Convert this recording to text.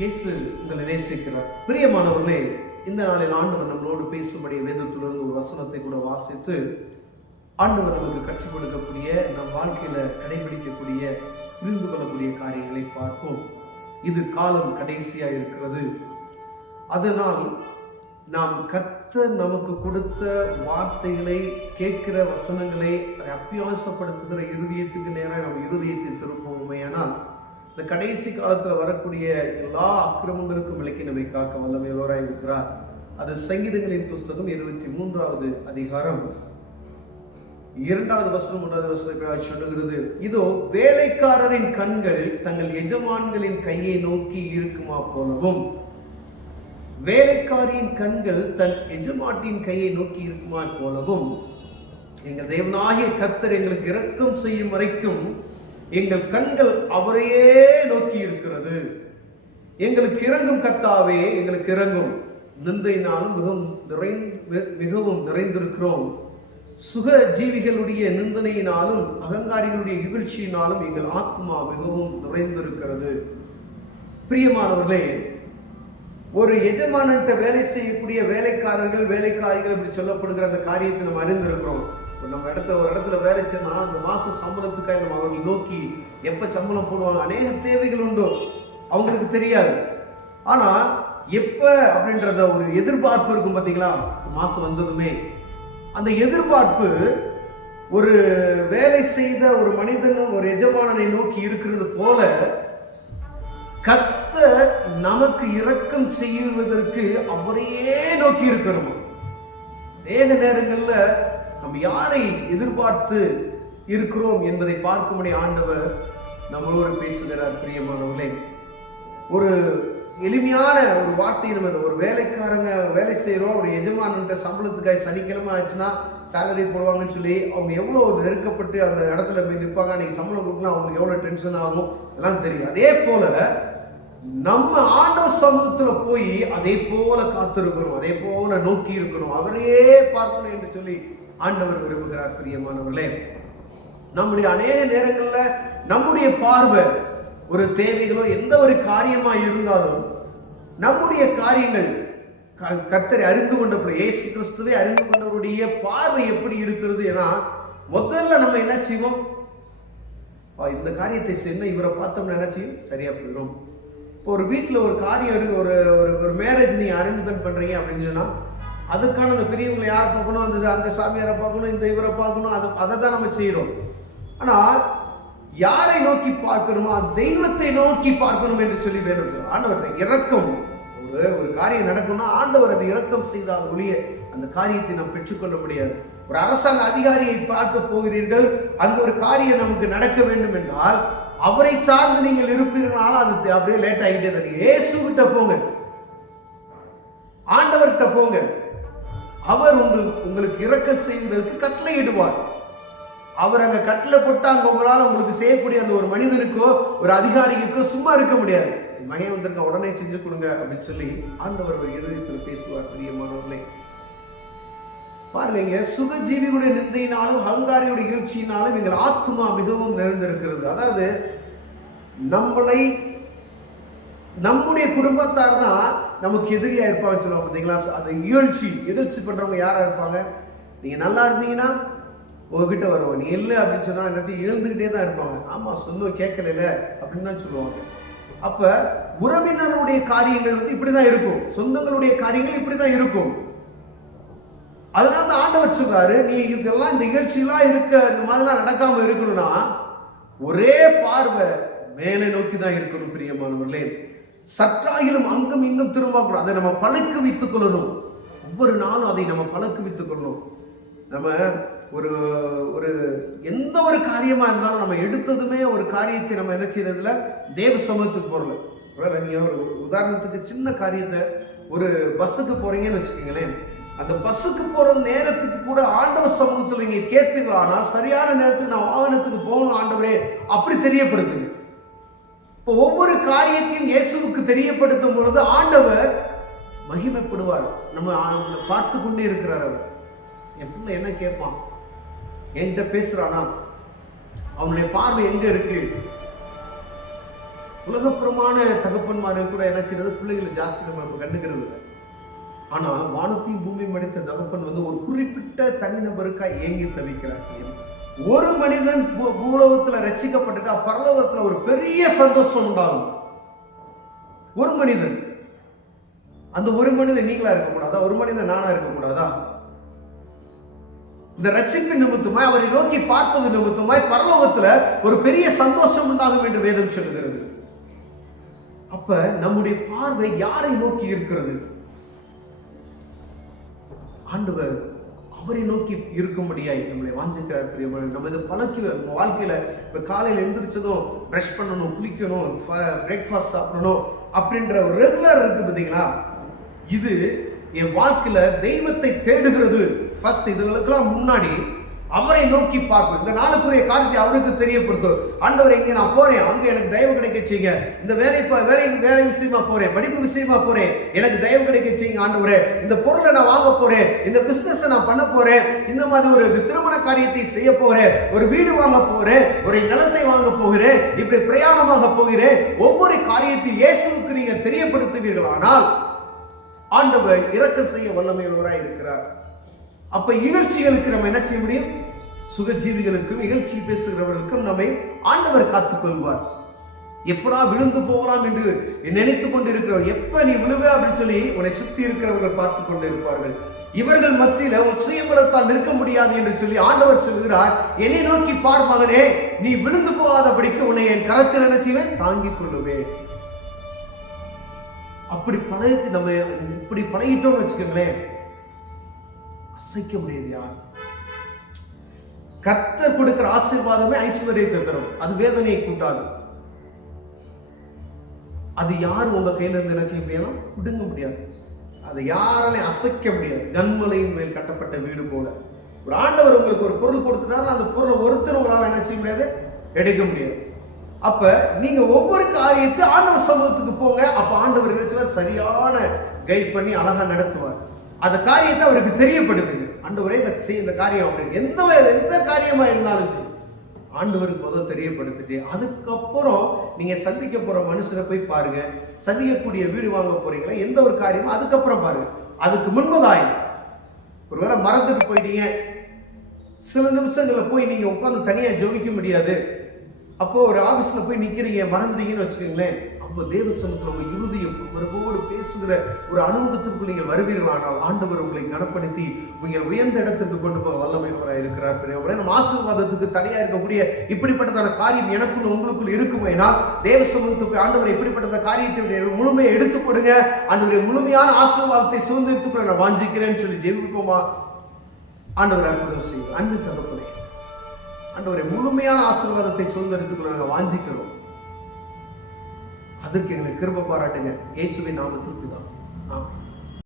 இயேசு உங்களை நேசிக்கிறார். பிரியமானவர்களே, இந்த நாளில் ஆண்டவர் நம்மளோடு பேசும்படி வேதத்திலிருந்து ஒரு வசனத்தை கூட வாசித்து ஆண்டவர் நமக்கு கற்றுக் கொடுக்கக்கூடிய, நம் வாழ்க்கையில கடைபிடிக்கக்கூடிய, புரிந்து கொள்ளக்கூடிய காரியங்களை பார்ப்போம். இது காலம் கடைசியா இருக்கிறது. அதனால் நாம் கர்த்தர் நமக்கு கொடுத்த வார்த்தைகளை, கேட்கிற வசனங்களை அபியாசப்படுத்துகிற இருதயத்துக்கு நேராக நம்ம இருதயத்தை திருப்புவோமேயானால் இந்த கடைசி காலத்தில் வரக்கூடிய எல்லா அக்கிரமங்களுக்கும் விலக்கி நம்மை காக்க வல்லமையுள்ளவராய் இருக்கிறார். அது சங்கீதங்களின் புஸ்தகம் 23வது அதிகாரம் 2வது வசனம் 3வது வசனம் சொல்லுகிறது, இதோ வேலைக்காரரின் கண்கள் தங்கள் எஜமான்களின் கையை நோக்கி இருக்குமா போலவும், வேலைக்காரியின் கண்கள் தன் எஜமாட்டின் கையை நோக்கி இருக்குமா போலவும், எங்கள் தேவனாகிய கர்த்தர் எங்களுக்கு இரக்கம் செய்யும் வரைக்கும் எங்கள் கண்கள் அவரையே நோக்கி இருக்கிறது. எங்களுக்கு இறங்கும் கர்த்தாவே, எங்களுக்கு இறங்கும். நிந்தையினாலும் மிகவும் நிறைந்திருக்கிறோம். சுக ஜீவிகளுடைய நிந்தனையினாலும் அகங்காரிகளுடைய இகழ்ச்சியினாலும் எங்கள் ஆத்மா மிகவும் நிறைந்திருக்கிறது. பிரியமானவர்களே, ஒரு எஜமானன்ட்ட வேலை செய்யக்கூடிய வேலைக்காரர்கள், வேலைக்காரிகள் இப்படி சொல்லப்படுகிற அந்த காரியத்தை நம்ம அறிந்திருக்கிறோம். நம்ம ஒரு இடத்துல வேலை செய்யணும்னா அந்த மாச சம்பளத்துக்காக நம்ம அவர்கள் நோக்கி எப்ப சம்பளம் போடுவாங்க, அநேக தேவைகள் உண்டோ அவங்களுக்கு தெரியாது. ஆனா எப்ப அப்படின்றத ஒரு எதிர்பார்ப்பு இருக்கும் பார்த்தீங்களா? மாசம் வந்ததுமே அந்த எதிர்பார்ப்பு ஒரு வேலை செய்த ஒரு மனிதன் ஒரு எஜமானனை நோக்கி இருக்கிறது போல கர்த்தர் நமக்கு இரக்கம் செய்வதற்கு அவரையே நோக்கி இருக்கிறோம். அநேக நேரங்கள்ல நம்ம யாரை எதிர்பார்த்து இருக்கிறோம் என்பதை பார்க்கும்படி ஆண்டவர் நம்மளோடு பேசுகிறார். பிரியமானவர்களே, ஒரு எளிமையான ஒரு வார்த்தை நம்ம ஒரு வேலைக்காரங்க வேலை செய்கிறோம், ஒரு எஜமானன்ற சம்பளத்துக்காக சனிக்கிழமை ஆச்சுன்னா சேலரி போடுவாங்கன்னு சொல்லி அவங்க எவ்வளோ நெருக்கப்பட்டு அந்த இடத்துல போய் நிற்பாங்க. அன்றைக்கி சம்பளம் கொடுக்கணும், அவங்களுக்கு எவ்வளோ டென்ஷன் ஆகும் எல்லாம் தெரியும். அதே போல நம்ம ஆண்டவர் சமூகத்தில் போய் அதே போல காத்திருக்கிறோம், அதே போல நோக்கி இருக்கிறோம், அவரையே பார்க்கணும் என்று சொல்லி ஆண்டவர் விரும்புகிறார். பிரியமானவர்களே, நம்முடைய அநேக நேரங்களில் நம்முடைய பார்வை ஒரு தேவைகளோ எந்த ஒரு காரியமா இருந்தாலும் நம்முடைய காரியங்கள் கர்த்தரை அறிந்து கொண்ட இயேசு கிறிஸ்துவை அறிந்து கொண்டவருடைய பார்வை எப்படி இருக்கிறது? ஏன்னா முதல்ல நம்ம என்ன செய்வோம், இந்த காரியத்தை செய்யணும், இவரை பார்த்தோம்னா என்ன செய்யும், சரியா போயிடும். இப்போ ஒரு வீட்டில் ஒரு காரியம் ஒரு மேரேஜ் நீங்க அரேஞ்ச்மெண்ட் பண்றீங்க அப்படின்னு சொன்னா அதுக்கான அந்த பெரியவங்களை யாரை பார்க்கணும், அந்த சாமியாரை பார்க்கணும், இந்த இவரை பார்க்கணும், அதை தான் நம்ம செய்யறோம். ஆனால் யாரை நோக்கி பார்க்கணுமோ தெய்வத்தை நோக்கி பார்க்கணும் என்று சொல்லி வேணும். ஆண்டவர் இரக்கம், ஒரு காரியம் நடக்கணும்னா ஆண்டவர் அதை இரக்கம் செய்தால் ஒழிய அந்த காரியத்தை நாம் பெற்றுக்கொள்ள முடியாது. ஒரு அரசாங்க அதிகாரியை பார்க்க போகிறீர்கள், அந்த ஒரு காரியம் நமக்கு நடக்க வேண்டும் என்றால் அவரை சார்ந்து நீங்கள் இருப்பீர்களால் அது அப்படியே லேட் ஆகிட்டே. நீங்க இயேசுகிட்ட போங்க, ஆண்டவர்கிட்ட போங்க, அவர் உங்களுக்கு இரக்கம் செய்வதற்கு கட்டளையிடுவார். அவர் அங்க கட்டளை போட்டு அங்க உங்களால் உங்களுக்கு செய்யக்கூடிய அந்த ஒரு மனிதனுக்கோ ஒரு அதிகாரிக்கோ சும்மா இருக்க முடியாது. மகன் வந்திருக்க உடனே செஞ்சு கொடுங்க அப்படின்னு சொல்லி ஆண்டவர் இருதயத்தில் பேசுவார். பிரியமானவர்களே, பாருங்க, சுகஜீவிகளுடைய நிந்தையினாலும் அகங்காரியுடைய இகழ்ச்சியினாலும் எங்கள் ஆத்மா மிகவும் நிறைந்திருக்கிறது. அதாவது நம்முடைய குடும்பத்தார் தான் நமக்கு எதிரியா இருப்பாங்க சொல்லுவாங்க பார்த்தீங்களா? அந்த இகழ்ச்சி பண்றவங்க யாரா இருப்பாங்க? நீங்க நல்லா இருந்தீங்கன்னா உங்ககிட்ட வருவோம், நீ இல்லை அப்படின்னு சொன்னா எல்லாத்தையும் எழுந்துகிட்டே தான் இருப்பாங்க. ஆமா, சொந்தம் கேட்கல அப்படின்னு தான் சொல்லுவாங்க. அப்ப உறவினருடைய காரியங்கள் இப்படிதான் இருக்கும், சொந்தங்களுடைய காரியங்கள் இப்படிதான் இருக்கும். அதனால ஆண்டவர் சொல்றாரு, நீ இதெல்லாம் இந்த நிகழ்ச்சியெல்லாம் இருக்க இந்த மாதிரிலாம் நடக்காம இருக்கணும்னா ஒரே பார்வை மேலே நோக்கி தான் இருக்கணும். பிரியமானவர்களே, சற்றாகிலும் அங்கும் இங்கும் திரும்பக்கூடாது. அதை நம்ம பழக்க வைத்துக் கொள்ளணும். ஒவ்வொரு நாளும் அதை நம்ம பழக்க வைத்துக் கொள்ளணும். நம்ம ஒரு எந்த ஒரு காரியமா இருந்தாலும் நம்ம எடுத்ததுமே ஒரு காரியத்தை நம்ம என்ன செய்யறதுல தேவ சமூகத்துக்கு போறல. நீங்க ஒரு உதாரணத்துக்கு சின்ன காரியத்தை, ஒரு பஸ்ஸுக்கு போறீங்கன்னு வச்சுக்கோங்களேன், அந்த பஸ்ஸுக்கு போற நேரத்துக்கு கூட ஆண்டவர் சமூகத்தில் நீங்க கேட்பீங்களா? ஆனால் சரியான நேரத்துக்கு நான் வாகனத்துக்கு போகணும் ஆண்டவரே அப்படி தெரியப்படுத்துங்க. இப்போ ஒவ்வொரு காரியத்தையும் இயேசுவுக்கு தெரியப்படுத்தும் பொழுது ஆண்டவர் மகிமைப்படுவார். நம்ம பார்த்து கொண்டே இருக்கிறார். அவர் என் பிள்ளை என்ன கேட்பான், என்கிட்ட பேசுறானா, அவனுடைய பார்வை எங்க இருக்கு, உலகப்புறமான தகப்பன்மாரு கூட என்ன செய்யறது, பிள்ளைகளை ஜாஸ்தி நம்ம கண்டுக்கிறது இல்லை. ஆனா வானத்தையும் பூமியும் படைத்த தகப்பன் வந்து ஒரு குறிப்பிட்ட தனிநபருக்காக ஏங்கி தவிக்கிறார். ஒரு மனிதன் பூலோகத்துல ரட்சிக்கப்பட்டுட்டா பரலோகத்துல ஒரு பெரிய சந்தோஷம் உண்டாகும். ஒரு மனிதன், அந்த ஒரு மனிதன் நீங்களா இருக்கக்கூடாதா? ஒரு மனிதன் நானா இருக்கக்கூடாதா? இந்த ரட்சிப்பின் நிமித்தமாய் அவரை நோக்கி பார்ப்பது நிமித்தமாய் பரலோகத்துல ஒரு பெரிய சந்தோஷம் உண்டாகும் என்று வேதம் சொல்லுகிறது. அப்ப நம்முடைய பார்வை யாரை நோக்கி இருக்கிறது? ஆண்டவர் அவரை நோக்கி இருக்கும்படியாய் நம்மளை வாஞ்சிக்கிறார். பிரியமான நம்ம இதை பழக்கி வாழ்க்கையில இப்ப காலையில எந்திரிச்சதும் பிரஷ் பண்ணணும், குளிக்கணும், பிரேக்ஃபாஸ்ட் சாப்பிடணும் அப்படின்ற ஒரு ரெகுலர் இருக்கு பார்த்தீங்களா? இது என் வாழ்க்கையில தெய்வத்தை தேடுகிறது. ஃபர்ஸ்ட் இதுகளுக்கெல்லாம் முன்னாடி அவரை நோக்கி பார்க்கும். இந்த நாளுக்குரிய காரியத்தை அவருக்கு தெரியப்படுத்தும். ஆண்டவர் இங்க நான் போறேன், அங்க எனக்கு தயவு கிடைக்க செய்யுங்க. இந்த வேலை விஷயமா போறேன், படிப்பு விஷயமா போறேன், எனக்கு தயவு கிடைக்க செய்யுங்க ஆண்டவரே. இந்த பொருளை நான் வாங்க போறேன், இந்த பிசினஸ் நான் பண்ண போறேன், இந்த மாதிரி ஒரு திருமண காரியத்தை செய்ய போறேன், ஒரு வீடு வாங்க போறேன், ஒரு நிலத்தை வாங்க போகிறேன், இப்படி பிரயாணமாக போகிறேன். ஒவ்வொரு காரியத்தையும் இயேசுவுக்கு நீங்க தெரியப்படுத்துவீர்களானால் ஆண்டவர் இரக்கம் செய்ய வல்லமையுள்ளவராய் இருக்கிறார். அப்ப இகழ்ச்சிகளுக்கு நம்ம என்ன செய்ய முடியும்? சுகஜீவிகளுக்கும் இகழ்ச்சி பேசுகிறவர்களுக்கும் நம்மை ஆண்டவர் காத்துக்கொள்வார். எப்படா விழுந்து போகலாம் என்று நினைத்துக் கொண்டிருக்கிறவர், எப்ப நீ விழுவ அப்படின்னு சொல்லி உன்னை சுத்தி இருக்கிறவர்கள் பார்த்து கொண்டிருப்பார்கள். இவர்கள் மத்தியில உன் சுயபலத்தால் நிற்க முடியாது என்று சொல்லி ஆண்டவர் சொல்கிறார், என்னை நோக்கி பார் மகனே, நீ விழுந்து போகாதபடிக்கு உன்னை என் கரத்தில் என்ன செய்வேன்? தாங்கிக் கொள்ளுவேன். அப்படி பழகி நம்ம இப்படி பழகிட்டோம்னு வச்சுக்கோங்களேன், அசைக்க முடியாது யார். கர்த்தர் கொடுக்கிற ஆசீர்வாதமே ஐஸ்வர்யத்தை தரும், அது வேதனையை கூட்டாது. அது யாரும் உங்க கையில இருந்து என்ன செய்ய முடியாது? பிடுங்க முடியாது. அதை யாராலையும் அசைக்க முடியாது. கன்மலையின் மேல் கட்டப்பட்ட வீடு போல ஒரு ஆண்டவர் உங்களுக்கு ஒரு பொருள் கொடுத்துட்டாரு, அந்த பொருளை ஒருத்தர் உங்களால என்ன செய்ய முடியாது? எடுக்க முடியாது. அப்ப நீங்க ஒவ்வொரு காரியத்தை ஆண்டவர் சமூகத்துக்கு போங்க. அப்ப ஆண்டவர் என்ன செய்வார்? சரியான கைட் பண்ணி அழகா நடத்துவார். அந்த காரியத்தை அவருக்கு தெரியப்படுத்துங்க. ஆண்டவரே இந்த காரியம் அப்படின்னு எந்த காரியமா இருந்தாலும் சரி ஆண்டவருக்கு முதல் தெரியப்படுத்திட்டு அதுக்கப்புறம் நீங்க சந்திக்க போற மனுஷனை போய் பாருங்க. சந்திக்கக்கூடிய வீடு வாங்க போறீங்களா, எந்த ஒரு காரியமும் அதுக்கப்புறம் பாருங்க. அதுக்கு முன்பதாயும் ஒருவேளை மரத்துக்கு போயிட்டீங்க, சில நிமிஷங்கள்ல போய் நீங்க உட்கார்ந்து தனியா ஜெபிக்க முடியாது. அப்போ ஒரு ஆபீஸ்ல போய் நிக்கிறீங்க, மறந்துட்டீங்கன்னு வச்சுக்கோங்களேன். அப்போ தேவ சமூகத்தில் உங்க இருதயம் அவரோடு பேசுகிற ஒரு அனுபவத்திற்குள் நீங்கள் வருவீர்களானால் ஆண்டவர் உங்களை கனப்படுத்தி உங்கள் உயர்ந்த இடத்திற்கு கொண்டு போக வல்லமையுள்ளவராக இருக்கிறார். பெரியவர்களே, நம்ம ஆசீர்வாதத்துக்கு தனியாக இருக்கக்கூடிய இப்படிப்பட்டதான காரியம் எனக்குள்ள உங்களுக்குள் இருக்குமேனால் தேவ சமூகத்துக்கு ஆண்டவர் இப்படிப்பட்ட காரியத்தை முழுமையை எடுத்துக் கொடுங்க. அந்த முழுமையான ஆசீர்வாதத்தை சுதந்திரத்துக்குள்ள நான் வாஞ்சிக்கிறேன்னு சொல்லி ஜெபிப்போமா? ஆண்டவர் அற்புதம் செய்யும். அன்பு தகப்பனே, ஆண்டவரே, முழுமையான ஆசீர்வாதத்தை சுதந்திரத்துக்குள்ள நாங்கள் வாஞ்சிக்கிறோம். அதற்கு எங்களுக்கு கிருபை பாராட்டுங்க. இயேசுவின் நாமத்தில் பிதாவே, ஆமென்.